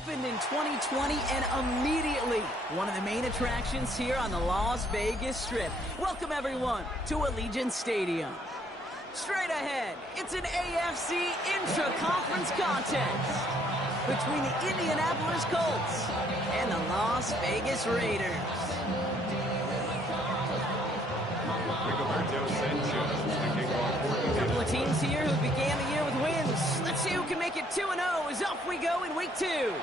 opened in 2020 and immediately one of the main attractions here on the Las Vegas Strip. Welcome everyone to Allegiant Stadium. Straight ahead, it's an AFC intra-conference contest between the Indianapolis Colts and the Las Vegas Raiders. A couple of teams here who began the year with wins. Let's see who can make it 2-0 as off we go in week 2. And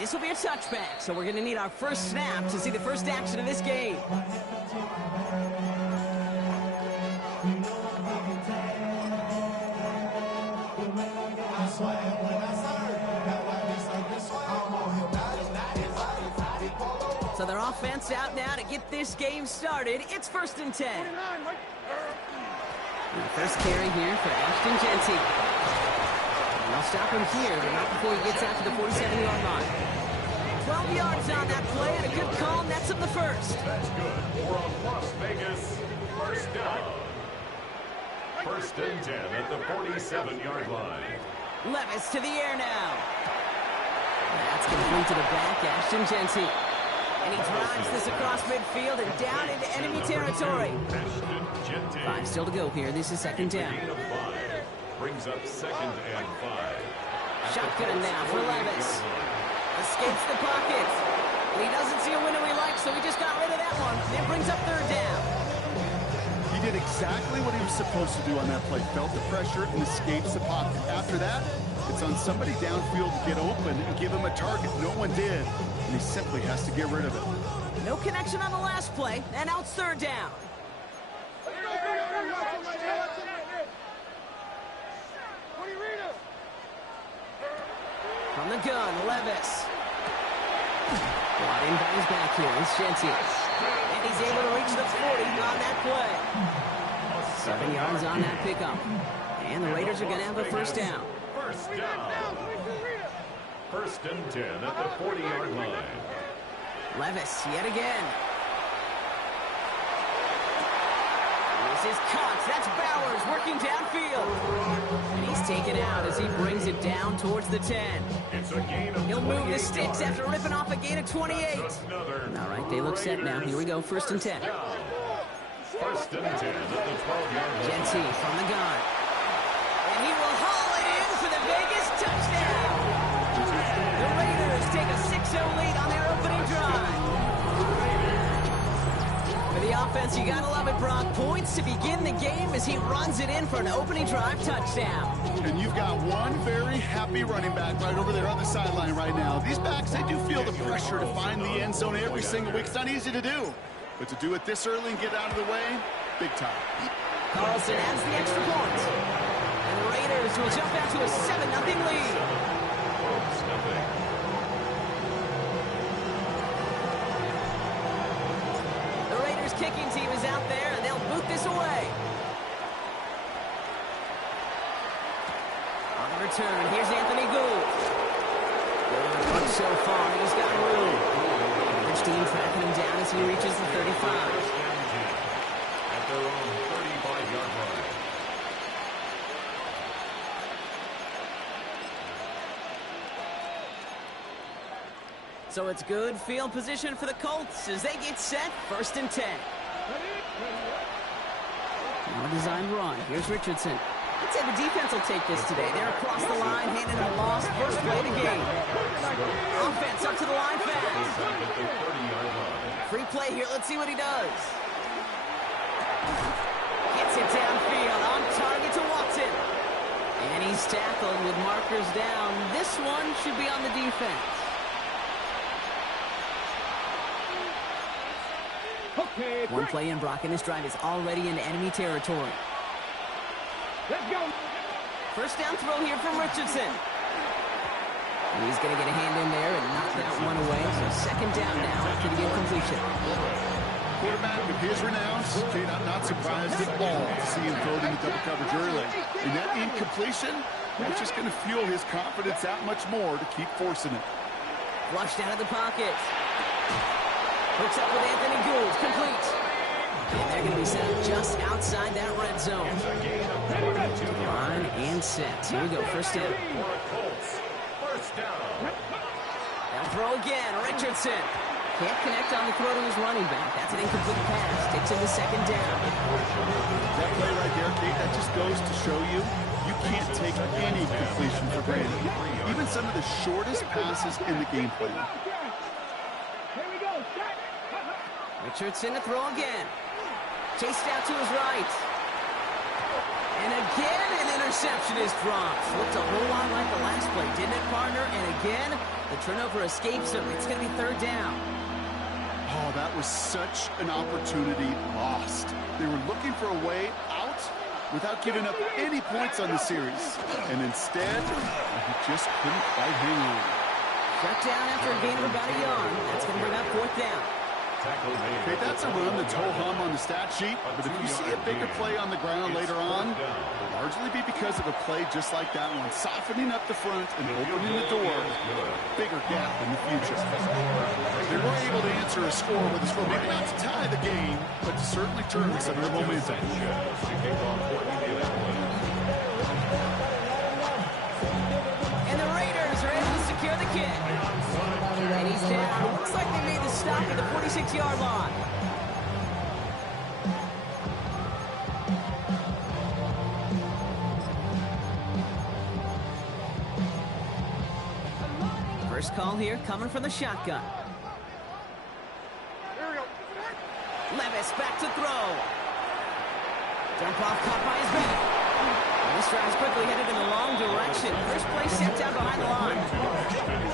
this will be a touchback, so we're going to need our first snap to see the first action of this game. So their offense out now to get this game started. It's 1st and 10. And the first carry here for Ashton Jeanty. And they'll stop him here, but not before he gets out to the 47-yard line. 12 yards on that play, and a good call nets him the first. That's good for a Las Vegas first down. 1st and 10 at the 47-yard line. Levis to the air now. That's complete to the back, Ashton Jeanty. And he drives this across midfield and down into enemy territory. 5 still to go here. This is 2nd down. Brings up 2nd and 5. Shotgun now for Levis. Escapes the pocket. And he doesn't see a window he likes, so he just got rid of that one. It brings up 3rd down. He did exactly what he was supposed to do on that play. Felt the pressure and escapes the pocket. After that, it's on somebody downfield to get open and give him a target. No one did. And he simply has to get rid of it. No connection on the last play, and now it's 3rd down. From the gun, Levis. Brought in by his back here, it's Jeanty. And he's able to reach the 40 on that play. 7 yards on that pickup. And the Raiders are going to have a first down. First down. 1st and 10 at the 40-yard line. Levis yet again. This is Cox. That's Bowers working downfield. And he's taken out as he brings it down towards the 10. It's a gain of He'll move the sticks after ripping off a gain of 28. All right, they look set now. Here we go, 1st and 10. 1st and 10 at the 12-yard line. Jeanty from the gun. And he will haul it in for the Vegas touchdown. The Raiders take a 6-0 lead on their opening drive. For the offense, you gotta love it, Brock. Points to begin the game as he runs it in for an opening drive touchdown. And you've got one very happy running back right over there on the sideline right now. These backs, they do feel the pressure to find the end zone every single week. It's not easy to do. But to do it this early and get out of the way, big time. Carlson adds the extra point. And the Raiders will jump out to a 7-0 lead. The Raiders kicking team is out there, and they'll boot this away. On the return, here's Anthony Gould. Good so far, he's got room. Rich team tracking him down as he reaches the 35. At their own 35-yard line. So it's good field position for the Colts as they get set, 1st and 10. Now a designed run. Here's Richardson. I'd say the defense will take this today. They're across the line, handing him a loss. First play of the game. Offense up to the line fast. Free play here. Let's see what he does. Gets it downfield. On target to Watson. And he's tackled with markers down. This one should be on the defense. One play in, Brock, and this drive is already into enemy territory. Let's go. First down throw here from Richardson. He's going to get a hand in there and knock that one away. So 2nd down now after the incompletion. Quarterback with his renown, okay, not surprised at all to see him throw it into double coverage early. And that incompletion, that's just going to fuel his confidence that much more to keep forcing it. Flushed out of the pocket. Hooks up with Anthony Gould, complete. And they're going to be set up just outside that red zone. Line and set. Here we go, 1st down. throw again. Richardson can't connect on the throw to his running back. That's an incomplete pass. Takes him to second down. That play right there, Kate, that just goes to show you can't take any completion for granted. Even some of the shortest passes in the game plan. Here we go. Richardson to throw again. Chased out to his right. And again, an interception is dropped. Looked a whole lot like the last play, didn't it, partner? And again, the turnover escapes him. It's going to be third down. Oh, that was such an opportunity lost. They were looking for a way out without giving up any points on the series. And instead, he just couldn't quite hang on. Shut down after a gain of about a yard. That's going to bring up fourth down. Okay, that's a run that's ho-hum on the stat sheet, but if you see a bigger play on the ground later on, it'll largely be because of a play just like that one, softening up the front and opening the door, bigger gap in the future. They were able to answer a score with a score, maybe not to tie the game, but to certainly turn some of the momentum. And the Raiders are able to secure the kick. And he's down. Looks like they made the stop at the 46-yard line. First call here coming from the shotgun. Levis back to throw. Dump off caught by his back. And this drive's quickly headed in the wrong direction. First play sent down behind the line.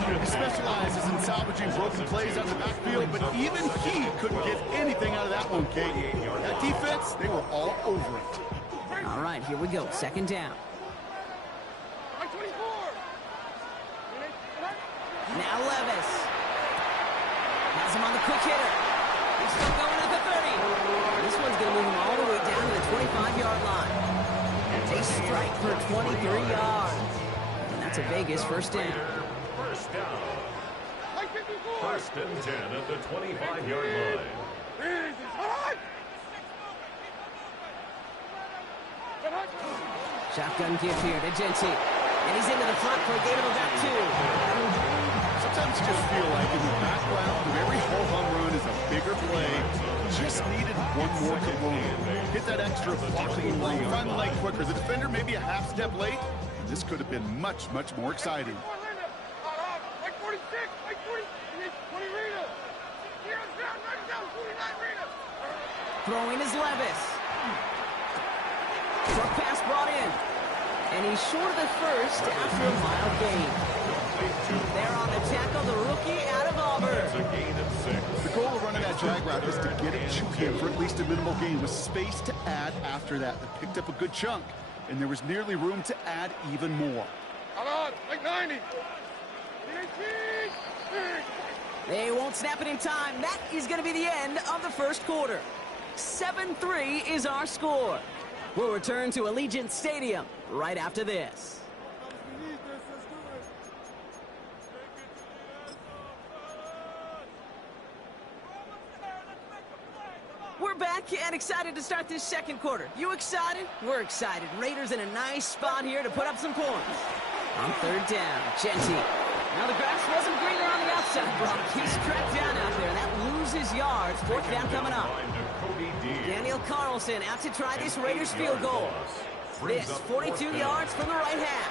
He specializes in salvaging broken plays out the backfield, but even he couldn't get anything out of that one, Kate. That defense, they were all over it. All right, here we go. Second down. Now Levis. Has him on the quick hitter. He's still going at the 30. This one's going to move him all the way down to the 25-yard line. They strike for 23 yards. And that's a Vegas first down. First down. First and 10 at the 25-yard line. Shotgun give here to Genty. And he's into the front for a gain of about 2. Sometimes you just feel like in the background of every ho-hum run is a bigger play. Just needed one more component. Hit that extra blocking leg, find the leg quicker. The defender maybe a half step late. This could have been much, much more exciting. Throwing is Levis. Short pass brought in. And he's short of the first after a mild gain. There on the tackle, the rookie out of Auburn. The goal of running that drag route is to get it to him for at least a minimal gain with space to add after that. They picked up a good chunk, and there was nearly room to add even more. Like 90. They won't snap it in time. That is going to be the end of the first quarter. 7-3 is our score. We'll return to Allegiant Stadium right after this. We're back and excited to start this second quarter. You excited? We're excited. Raiders in a nice spot here to put up some points. On third down, Genty. Now the grass wasn't greener on the outside, Brock. He's tracked down out there, and that loses yards. Fourth down coming up. Daniel Carlson out to try this Raiders field goal. This 42 yards from the right half.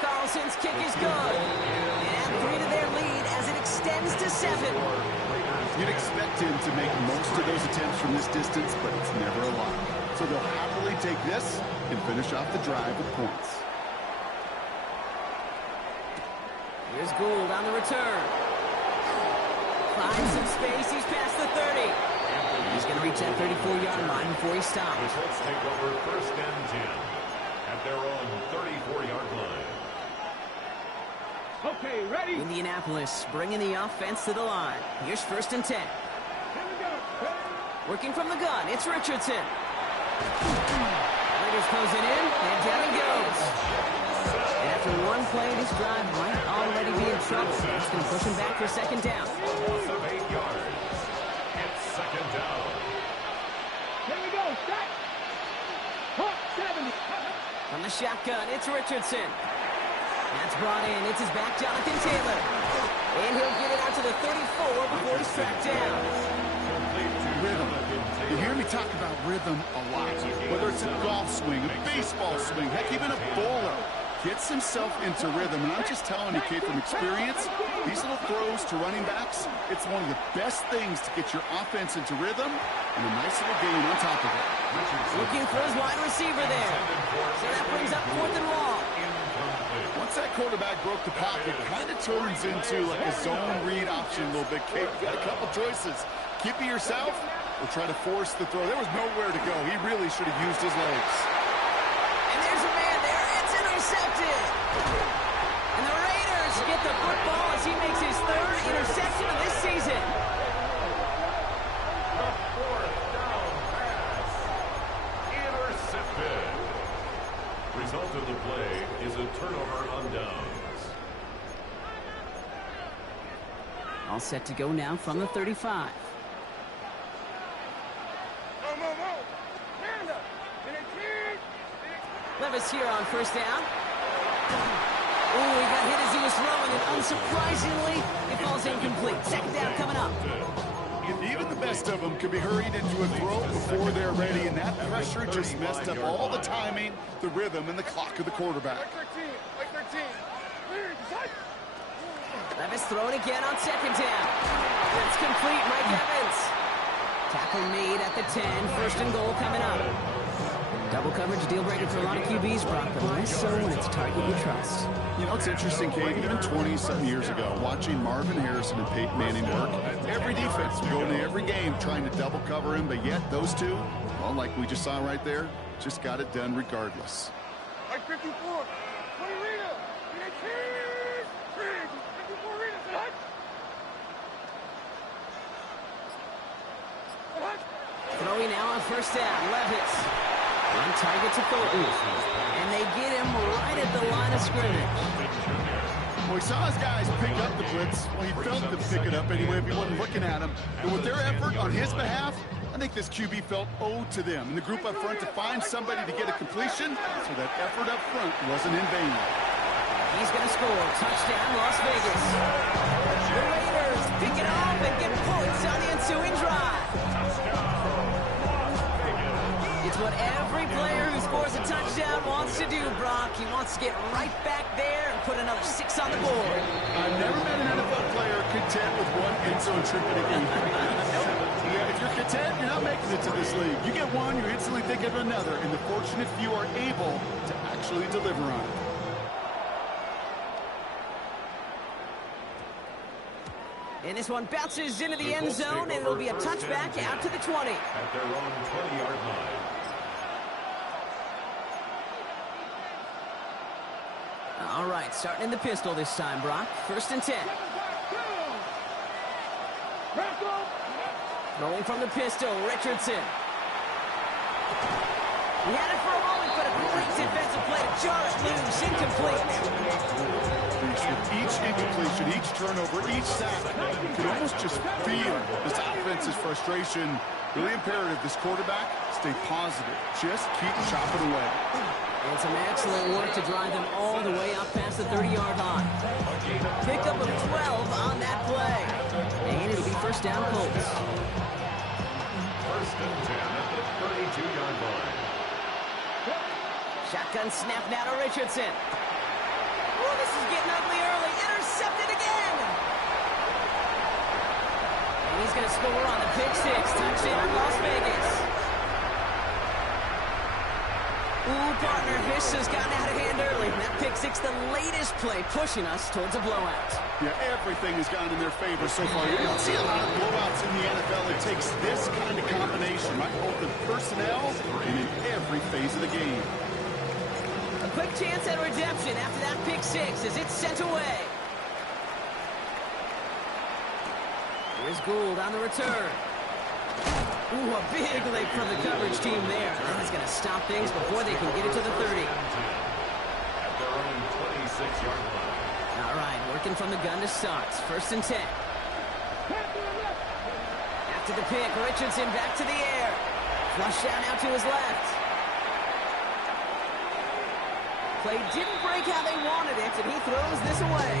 Carlson's kick is good. And 3 to their lead as it extends to 7. You'd expect him to make most of those attempts from this distance, but it's never a lot. So they'll happily take this and finish off the drive with points. Here's Gould on the return. Finds some space. He's past the 30. He's going to reach that 34-yard line before he stops. The Colts take over first and 10 at their own 34-yard line. Okay, ready? Indianapolis bringing the offense to the line. Here's first and 10. Here we go. Working from the gun, it's Richardson. Raiders closing in, and down he goes. And after one play, this drive might already be in trouble. It's going to push him back for second down. Loss of 8 yards. It's second down. Here we go. Set. Hot 70. From the shotgun, it's Richardson. That's brought in. It's his back, Jonathan Taylor. And he'll get it out to the 34 before he's tracked down. Rhythm. You hear me talk about rhythm a lot. Whether it's a golf swing, a baseball swing, heck, even a bowler gets himself into rhythm. And I'm just telling you, kid, from experience, these little throws to running backs, it's one of the best things to get your offense into rhythm and a nice little gain on top of it. Looking for his wide receiver there. So that brings up 4th and long. Once that quarterback broke the pocket, it kind of turns into like a zone read option a little bit, Kate. You got a couple choices. Keep it yourself or try to force the throw. There was nowhere to go. He really should have used his legs. And there's a man there. It's intercepted. And the Raiders get the football as he makes his 3rd interception of this season. The 4th down pass. Intercepted. Result of the play is a turnover on downs. All set to go now from the 35. Levis here on 1st down. Oh, he got hit as he was throwing, and unsurprisingly, it falls incomplete. 2nd down coming up. Even the best of them can be hurried into a throw before they're ready, and that pressure just messed up all the timing, the rhythm, and the clock of the quarterback. Like 13. Levis throwing again on 2nd down. It's complete. Mike Evans. Tackle made at the 10. 1st and goal coming up. Double coverage deal breaker for a lot of QBs, Brock, but less so when it's a target you trust. You know, it's interesting, Kate, even 20-something years ago, watching Marvin Harrison and Peyton Manning work, every defense would go into every game trying to double cover him, but yet those two, well, like we just saw right there, just got it done regardless. Like 54. 20 Rita. Rita cheese. 54 Rita. Throwing now on 1st down. Levis. On target to Thornton. And they get him right at the line of scrimmage. Well, he saw his guys pick up the blitz. Well, he felt them pick it up anyway if he wasn't looking at him. But with their effort on his behalf, I think this QB felt owed to them. And the group up front to find somebody to get a completion, so that effort up front wasn't in vain. He's going to score. Touchdown, Las Vegas. The Raiders pick it up and get points on the ensuing drive. It's what every player who scores a touchdown wants to do, Brock. He wants to get right back there and put another 6 on the board. I've never met an NFL player content with one end zone trip in a game. If you're content, you're not making it to this league. You get one, you instantly think of another, and the fortunate few are able to actually deliver on it. And this one bounces into the end zone, and it'll be a touchback out to the 20. At their own 20-yard line. All right, starting in the pistol this time, Brock. 1st and 10. Throwing from the pistol, Richardson. He had it for a moment, but a great defensive play to jar it loose. Incomplete. With each incompletion, each turnover, each sack, you can almost just feel this offense's frustration. Really imperative this quarterback stay positive. Just keep chopping away. And some excellent work to drive them all the way up past the 30-yard line. Pickup of 12 on that play. And it'll be 1st down Colts. 1st and 10 at the 32-yard line. Shotgun snap now to Richardson. Oh, this is getting ugly early. Intercepted again. And he's going to score on the pick 6. Touchdown, Las Vegas. Ooh, partner, this has gotten out of hand early. That pick 6, the latest play, pushing us towards a blowout. Yeah, everything has gone in their favor so far. You don't see a lot of blowouts in the NFL. It takes this kind of combination, right? Both in personnel and in every phase of the game. A quick chance at redemption after that pick 6 as it's sent away. Here's Gould on the return. Ooh, a big leap from the coverage team there. That's going to stop things before they can get it to the 30. At their own 26-yard line. All right, working from the gun to start. 1st and 10. After the pick, Richardson back to the air. Flush down out to his left. Play didn't break how they wanted it, and he throws this away.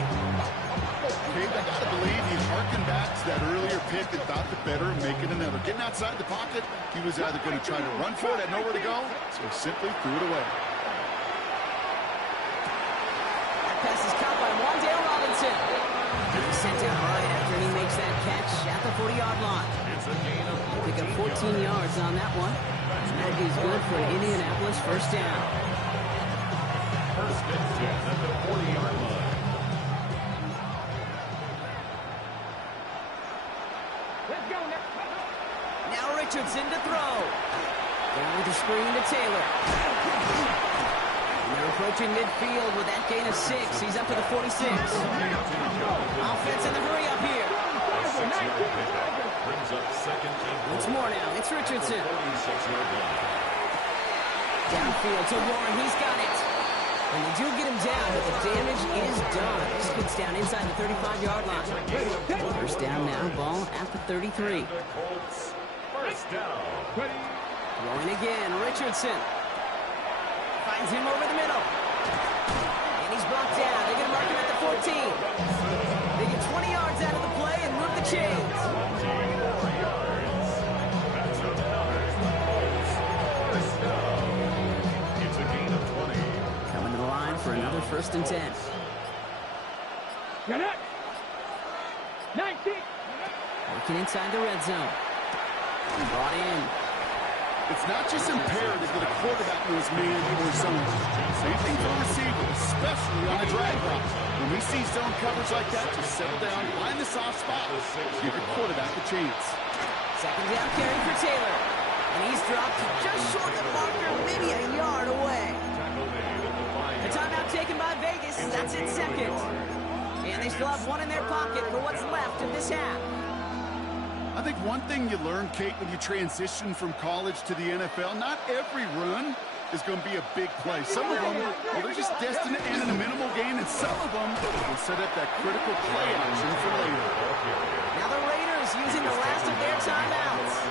Okay, I gotta believe he harkened back to that earlier pick and thought the better of making another. Getting outside the pocket, he was either going to try to run for it, had nowhere to go, so he simply threw it away. That pass is caught by Wan'Dale Robinson. He's sent down right after he makes that catch at the 40-yard line. Pick up 14 yards on that one. That is good for an Indianapolis first down. First and 10 at the 40-yard line. Now Richardson to throw. Down with the screen to Taylor. And they're approaching midfield with that gain of 6. He's up to the 46. Offense in the hurry up here. Brings up second and Once more now, it's Richardson. 46-yard line. Downfield to Warren, he's got it. And they do get him down, but the damage is done. Spits down inside the 35-yard line. First down now, ball at the 33. The Colts, first down. Throwing again, Richardson. Finds him over the middle. And he's brought down. They're going to mark him at the 14. They get 20 yards out of the play and move the chains. 24 yards. That's another Colts first down. It's a gain of 20. Coming to the line for another first and 10. 19. Working inside the red zone. Brought in. It's not just imperative that a quarterback knows man or zone. Same thing for a receiver, especially on a drag route. When we see zone coverage like that, just settle down, find the soft spot. Give your quarterback a chance. Second down carry for Taylor. And he's dropped just short of the marker, maybe a yard away. A timeout taken by Vegas. That's its second. And they still have one in their pocket for what's left of this half. I think one thing you learn, Kate, when you transition from college to the NFL, not every run is going to be a big play. Some of them, well, they're just destined to end in a minimal gain, and some of them will set up that critical play action for later. Now the Raiders using the last of their timeouts.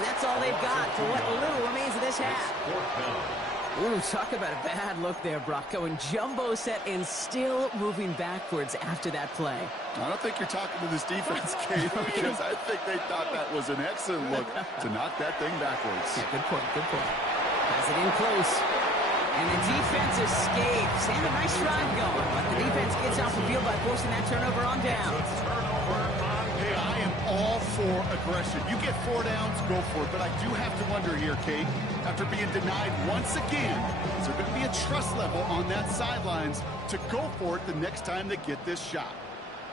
And that's all they've got for what little remains of this half. Ooh, talk about a bad look there, Brock. Going jumbo set and still moving backwards after that play. I don't think you're talking to this defense, Kate, because I think they thought that was an excellent look to knock that thing backwards. Yeah, good point, good point. Has it in close. And the defense escapes. And a nice drive going. But the defense gets off the field by forcing that turnover on down. Hey, I am all for aggression. You get 4 downs, go for it. But I do have to wonder here, Kate, after being denied once again, is there going to be a trust level on that sidelines to go for it the next time they get this shot?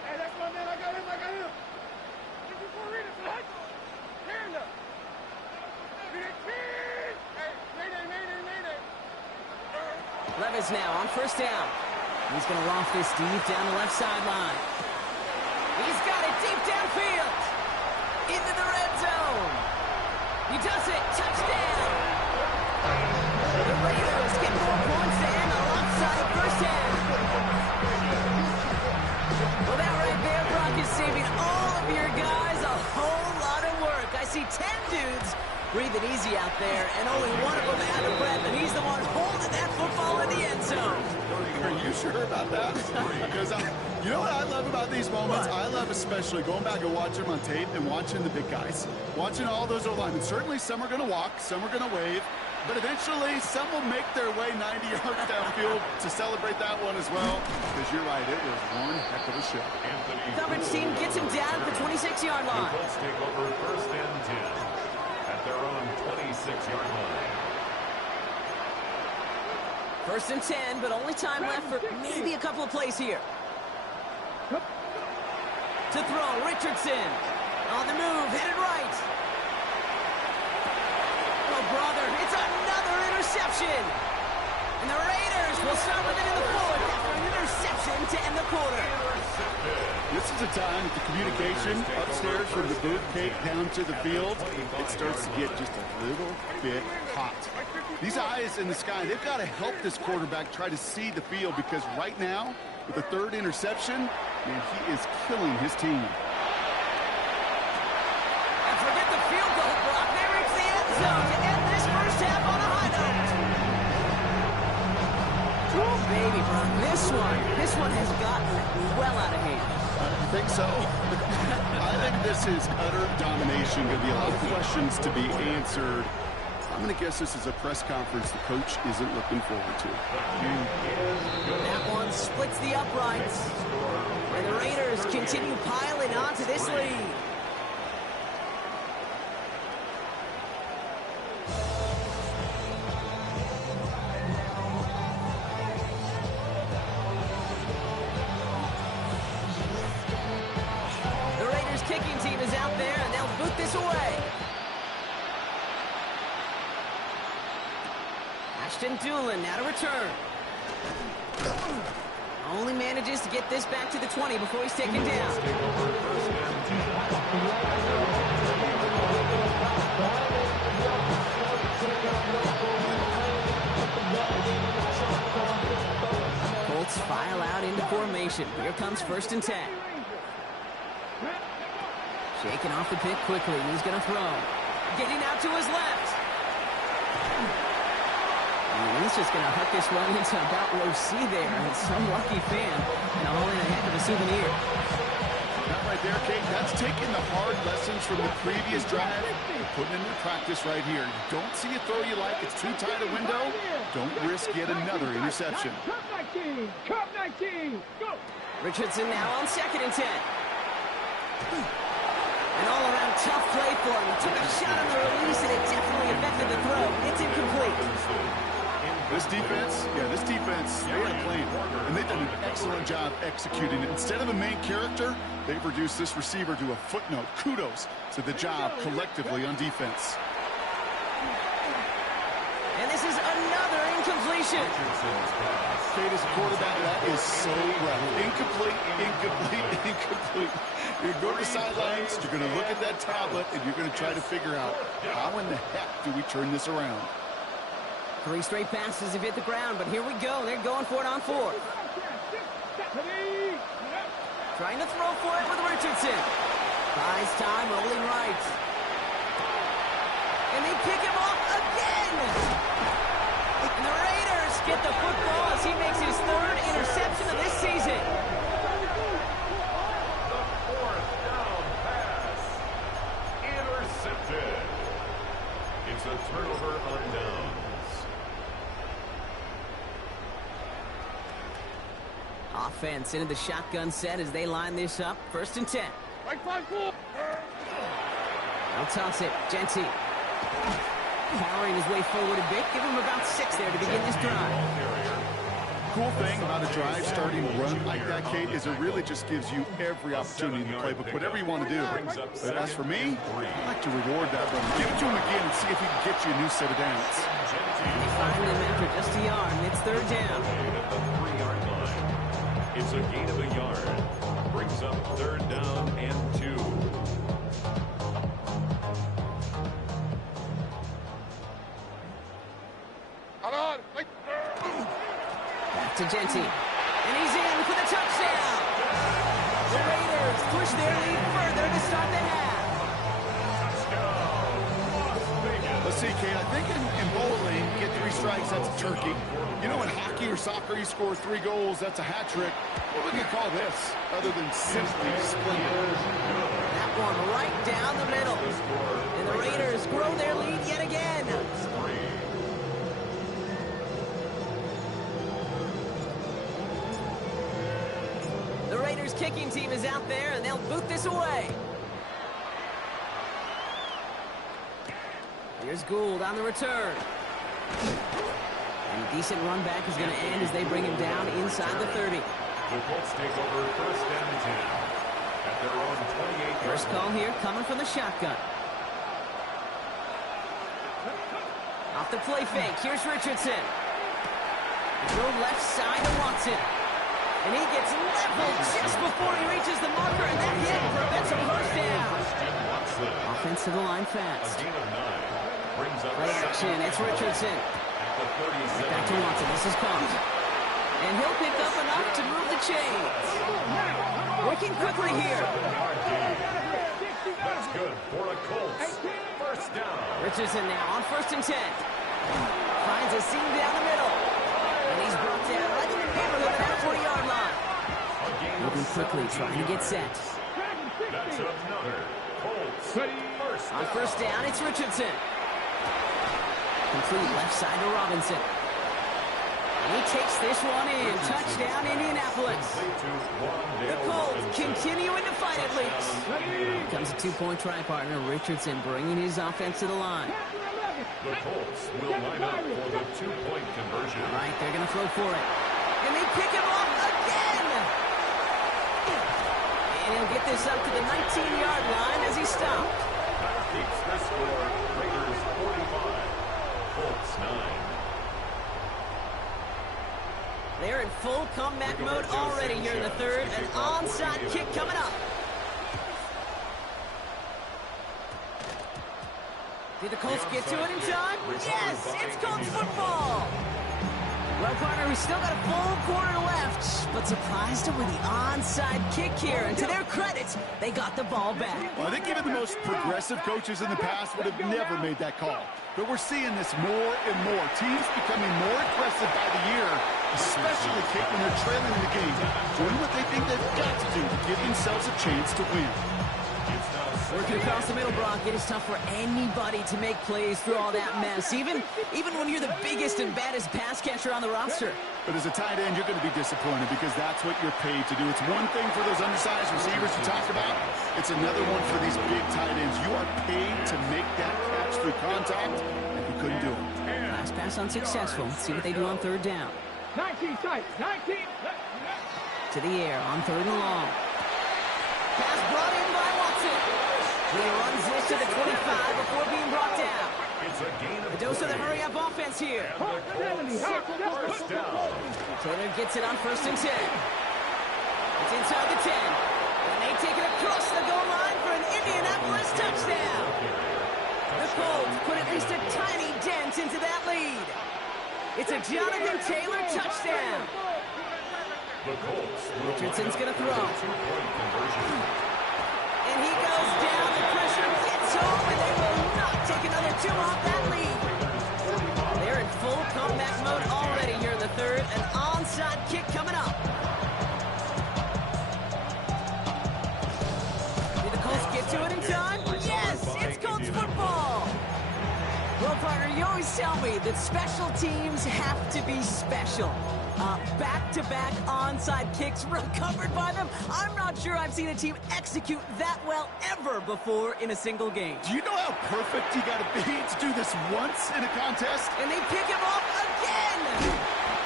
Hey, that's my man. I got him. 54 readers. Panda. Hey, mayday. Levis now on first down. He's going to loft this deep down the left sideline. He's got it deep downfield. Into the red zone. He does it. Touchdown. The Raiders get 4 points to end the lopsided first half. Well, that right there, Brock, is saving all of your guys a whole lot of work. I see 10 dudes breathing easy out there, and only one of them out of breath, and he's the one holding that football in the end zone. Are you sure about that? Because you know what I love about these moments? I love especially going back and watching them on tape and watching the big guys. Watching all those O-linemen. Certainly some are going to walk, some are going to wave, but eventually some will make their way 90 yards downfield to celebrate that one as well. Because you're right, it was one heck of a show. Coverage team gets him down at the 26-yard The line. Colts take over first and 10 at their own 26-yard line. First and 10, but only time left for maybe a couple of plays here. To throw, Richardson. On the move, headed right. Oh, brother, it's another interception. And the Raiders will start with it in the fourth after an interception to end the quarter. This is a time that the communication upstairs from the booth cake down to the field, it starts to get just a little bit hot. These eyes in the sky, they've got to help this quarterback try to see the field, because right now, with the third interception, man, he is killing his team. And forget the field goal, Brock. They reach the end zone to end this first half on a high note. Oh, baby, Brock, this this one. This one has gotten well out of hand. I think so. I think this is utter domination. Going to be a lot of questions to be answered. I'm going to guess this is a press conference the coach isn't looking forward to. That one splits the uprights. And the Raiders continue piling onto this lead. The Raiders kicking team is out there, and they'll boot this away. Ashton Dulin now to return. Only manages to get this back to the 20 before he's taken down. Colts file out into formation. Here comes 1st and 10. Shaking off the pick quickly. He's going to throw. Getting out to his left. And he's just going to hook this one into about low C there. And some lucky fan. And all in a heck of a souvenir. That right there, Kate, that's taking the hard lessons from the previous drive and putting it into practice right here. You don't see a throw you like. It's too tight a window. Don't risk yet another interception. Cup 19! Cup 19! Go! Richardson now on 2nd and 10. An all-around tough play for him. He took a shot on the release, and it definitely affected the throw. It's incomplete. This defense, they had a plan, and they've done an excellent job executing it. Instead of a main character, they've reduced this receiver to a footnote. Kudos to the job collectively on defense. And this is another incompletion. Kate, as a quarterback, that is so rough. Incomplete, incomplete, incomplete. You're going to the sidelines, you're going to look at that tablet, and you're going to try to figure out how in the heck do we turn this around. 3 straight passes have hit the ground, but here we go. They're going for it on 4th. Trying to throw for it with Richardson. Buys time, rolling right. And they pick him off again. And the Raiders get the football as he makes his 3rd interception of this season. The 4th down pass. Intercepted. It's a turnover on downs. Offense into the shotgun set as they line this up. 1st and 10. Right 5-4. They'll toss it. Genty. Powering his way forward a bit. Give him about 6 there to begin this drive. Cool thing about a drive starting a run like that, Kate, is it really just gives you every opportunity in the playbook, whatever you want to do. But as for me, I like to reward that run. Give it to him again and see if he can get you a new set of downs. They find him after just a yard, and it's 3rd down. At the 3-yard line. It's a gain of a yard. Brings up 3rd down and 2. Hold on. Back to Genty. And he's in for the touchdown. The Raiders push their lead further to start the half. Let's see, Kate, I think in bowling, get 3 strikes, that's a turkey. You know, in hockey or soccer, you score 3 goals, that's a hat trick. What would you call this, other than simply splendid? That one right down the middle. And the Raiders grow their lead yet again. The Raiders kicking team is out there, and they'll boot this away. Here's Gould on the return. And a decent run back is going to end as they bring him down inside the 30. The Colts take over 1st and 10 at their own 28-yard. First call here coming from the shotgun. Off the play fake. Here's Richardson. Throw left side to Watson. And he gets leveled just before he reaches the marker, and that hit prevents a first down. Offense to the line fast. A gain of 9. Brings up Play action. It's Richardson. at the 37. Back to Watson. This is Combs. And he'll pick up enough to move the chains. Working quickly here. That's good for the Colts. 1st down. Richardson now on 1st and 10. Finds a seam down the middle. And he's brought down right in the neighborhood of that 40-yard line. Moving quickly, trying to get set. That's another Colts first On first down, it's Richardson. Complete left side to Robinson. And he takes this one in. Touchdown, Indianapolis. The Colts continuing to fight it, Leaks. Here comes a two-point try partner, Richardson, bringing his offense to the line. The Colts will line up for the two-point conversion. All right, they're going to throw for it. And they pick him off again. And he'll get this up to the 19-yard line as he stopped. That keeps the score. Raiders 45, Colts 9. They're in full comeback mode already here in the third. An onside kick coming up. Did the Colts get to it in time? Yes, it's Colts football. Well, partner, we still got a full quarter left, but surprised them with the onside kick here. And to their credit, they got the ball back. Well, I think even the most progressive coaches in the past would have never made that call. But we're seeing this more and more. Teams becoming more aggressive by the year, especially when they're trailing in the game, doing what they think they've got to do to give themselves a chance to win. Working across the middle, Brock, it is tough for anybody to make plays through all that mess, even when you're the biggest and baddest pass catcher on the roster. But as a tight end, you're going to be disappointed because that's what you're paid to do. It's one thing for those undersized receivers you talked about. It's another one for these big tight ends. You are paid to make that catch through contact, and you couldn't do it. Last pass unsuccessful. Let's see what they do on third down. 19 tight, 19. To the air on third and long. Pass brought in by Watson. He runs this to the 25 before being brought down. It's a gain of A dose of the hurry-up offense here. first down. Taylor gets it on first and 10. It's inside the 10. And they take it across the goal line for an Indianapolis touchdown. The Colts put at least a tiny dent into that lead. It's a Jonathan Taylor touchdown. The Colts will Richardson's going to throw. two-point conversion. And he goes down. The pressure gets home, and they will not take another two off that lead. They're in full comeback mode already here in the third. An onside kick coming up. Did the Colts get to it in time? Yes, it's Colts football. Well, partner, you always tell me that special teams have to be special. Back-to-back onside kicks recovered by them. I'm not sure I've seen a team execute that well ever before in a single game. Do you know how perfect you got to be to do this once in a contest? And they pick him off again.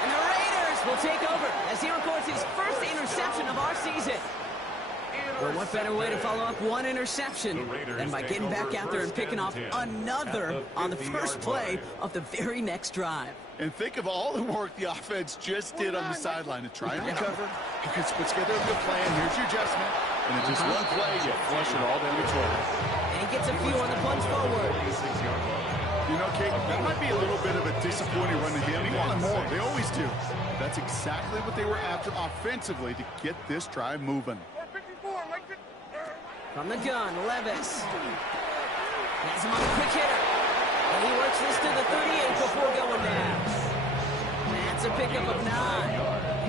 And the Raiders will take over as he records his first interception of our season. Well, what better way to follow up one interception than by getting back out there and picking off another on the first play of the very next drive. And think of all the work the offense just did on the sideline to try and recover. You can put together a good plan. Here's your adjustment. And in just one play, you flush it all down the toilet. And he gets a few on the plunge forward. You know, Kate, that might be a little bit of a disappointing run to him. He wanted more. They always do. That's exactly what they were after offensively to get this drive moving. 54, like it. From the gun, Levis. Has him on a quick hitter. And he works this to the 38 before going down. That's a pickup of 9.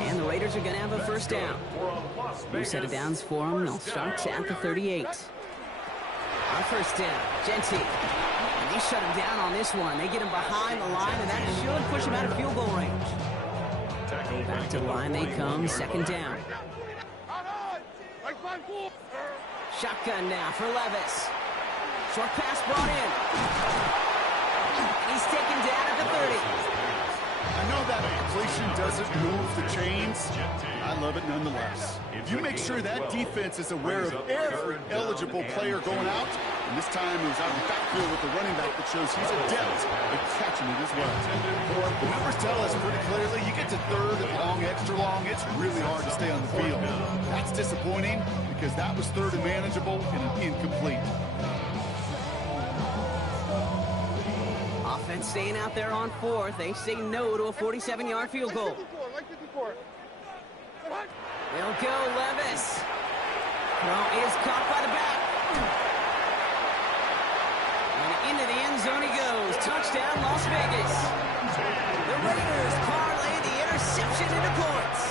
And the Raiders are going to have a first down. New set of downs for them. They'll start at the 38. On first down, Genty. And they shut him down on this one. They get him behind the line, and that should push him out of field goal range. Back to the line they come, second down. Like 5-4. Shotgun now for Levis. Short pass brought in. And he's taken down at the 30. I know that completion doesn't move the chains. I love it nonetheless. You make sure that defense is aware of every eligible player going out. And this time he was out in the backfield with the running back that shows he's adept at catching it as well. The numbers tell us pretty clearly, you get to third and long, extra long, it's really hard to stay on the field. That's disappointing because that was third and manageable and incomplete. Offense staying out there on fourth. They say no to a 47-yard field goal. Like 54. They'll go Levis. Throw is caught by the back. And into the end zone he goes. Touchdown, Las Vegas. The Raiders parlay the interception into points.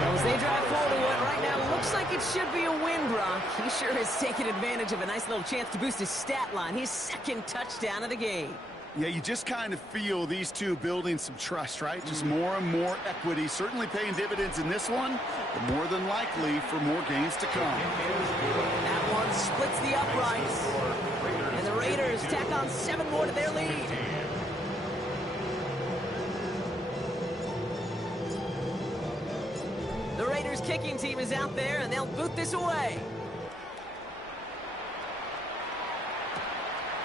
Well, as they drive forward to what right now looks like it should be a win, Brock. He sure has taken advantage of a nice little chance to boost his stat line. His second touchdown of the game. Yeah, you just kind of feel these two building some trust, right? Just more and more equity. Certainly paying dividends in this one, but more than likely for more games to come. That one splits the uprights. And the Raiders tack on 7 more to their lead. The Raiders kicking team is out there, and they'll boot this away.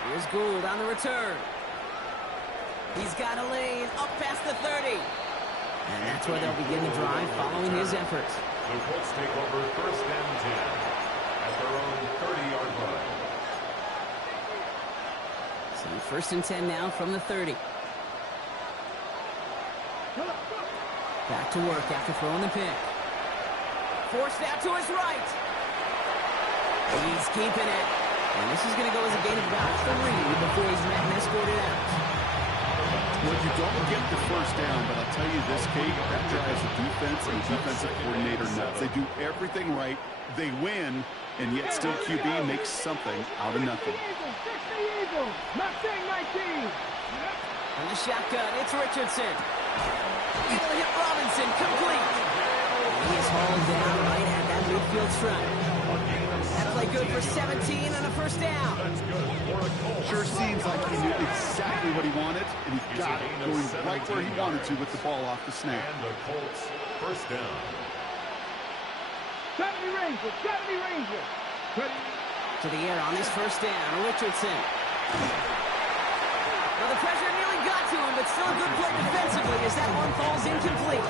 Here's Gould on the return. He's got a lane up past the 30. And that's where they'll begin the drive following his efforts. The Colts take over first and 10 at their own 30-yard line. So first and 10 now from the 30. Back to work after throwing the pick. Forced out to his right. He's keeping it. And this is going to go as a gain of about 3 before he's met and escorted out. Well, you don't get the first down, but I'll tell you this, Kate, that drives the defense and the defensive coordinator nuts. They do everything right. They win, and yet still QB makes something out of nothing. And the shotgun, it's Richardson. He'll hit Robinson, complete. He is hauled down right at that midfield stripe. That play good for 17 and a first down. Sure seems like he knew exactly what he wanted, and he got it going right where he wanted to with the ball off the snap. And the Colts first down. 70 Ranger, 70 Ranger. To the air on this first down, Richardson. Well, the pressure nearly got to him, but still a good play defensively as that one falls incomplete.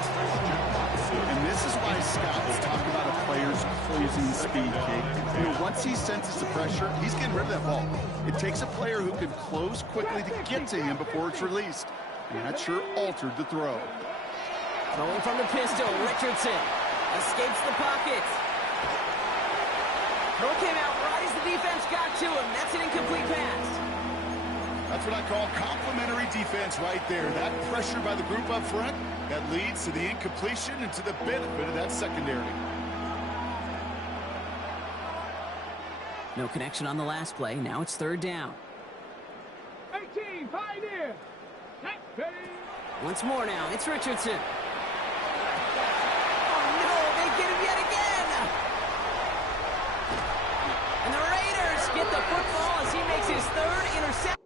And this is why scouts talk about a player's closing speed, Kate. You know, once he senses the pressure, he's getting rid of that ball. It takes a player who can close quickly to get to him before it's released. And that sure altered the throw. Throwing from the pistol, Richardson escapes the pocket. Throw came out right as the defense got to him. That's an incomplete pass. That's what I call complimentary defense right there. That pressure by the group up front, that leads to the incompletion and to the benefit of that secondary. No connection on the last play. Now it's third down. 18, Pioneer. Ready. Once more now, it's Richardson. Oh no, they get him yet again! And the Raiders get the football as he makes his third interception.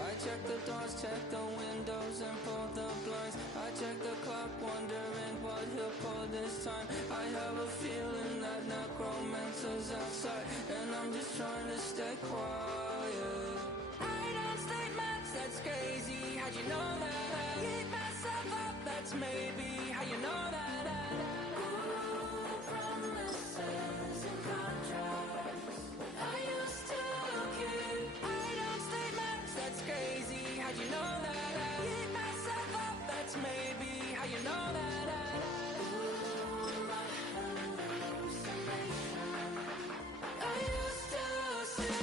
I check the doors, check the windows, and pull the blinds. I check the clock, wondering what he'll pull this time. I have a feeling that necromancer's outside, and I'm just trying to stay quiet. I don't state maps, that's crazy. How'd you know that? Keep myself up, that's maybe how you know that. Ooh, promises and contracts. I used to keep. I don't state maps, that's crazy. How'd you know that? Keep myself up, that's maybe how you know that. Ooh, my hallucination. I used to see.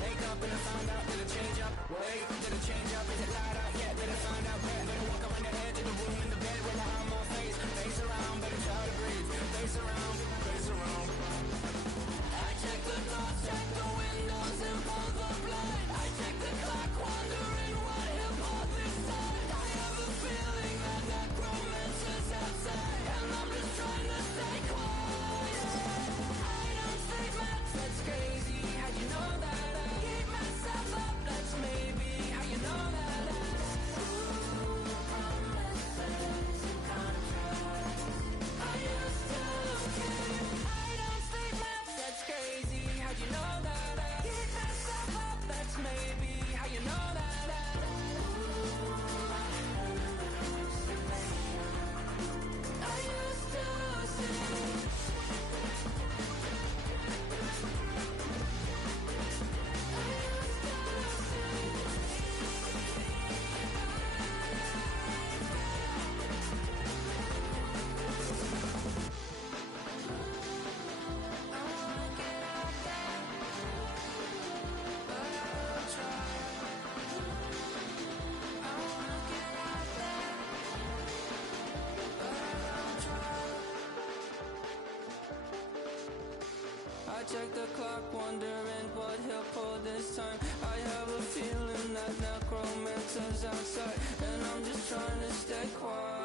Wake up and I found out, did it change up? Wait, did it change up? Is it light out? Yeah, did it find out? Better walk up on the edge of the room in the bed with my arm on face. Face around, better try to breathe. Face around, face around. I check the doors, check the windows, and pull the blind. I check the clock, wondering what he'll pull this time. I have a feeling that necromancer's outside, and I'm just trying to stay quiet. I don't state maps, that's crazy. How'd you know that? Keep myself up, that's maybe how you know that. Ooh, promises and contracts. I used to keep. I don't state maps, that's crazy. How'd you know that? Keep myself up, that's maybe how you know that. I check the clock, wondering what he'll pull this time. I have a feeling that necromancer's outside, and I'm just trying to stay quiet.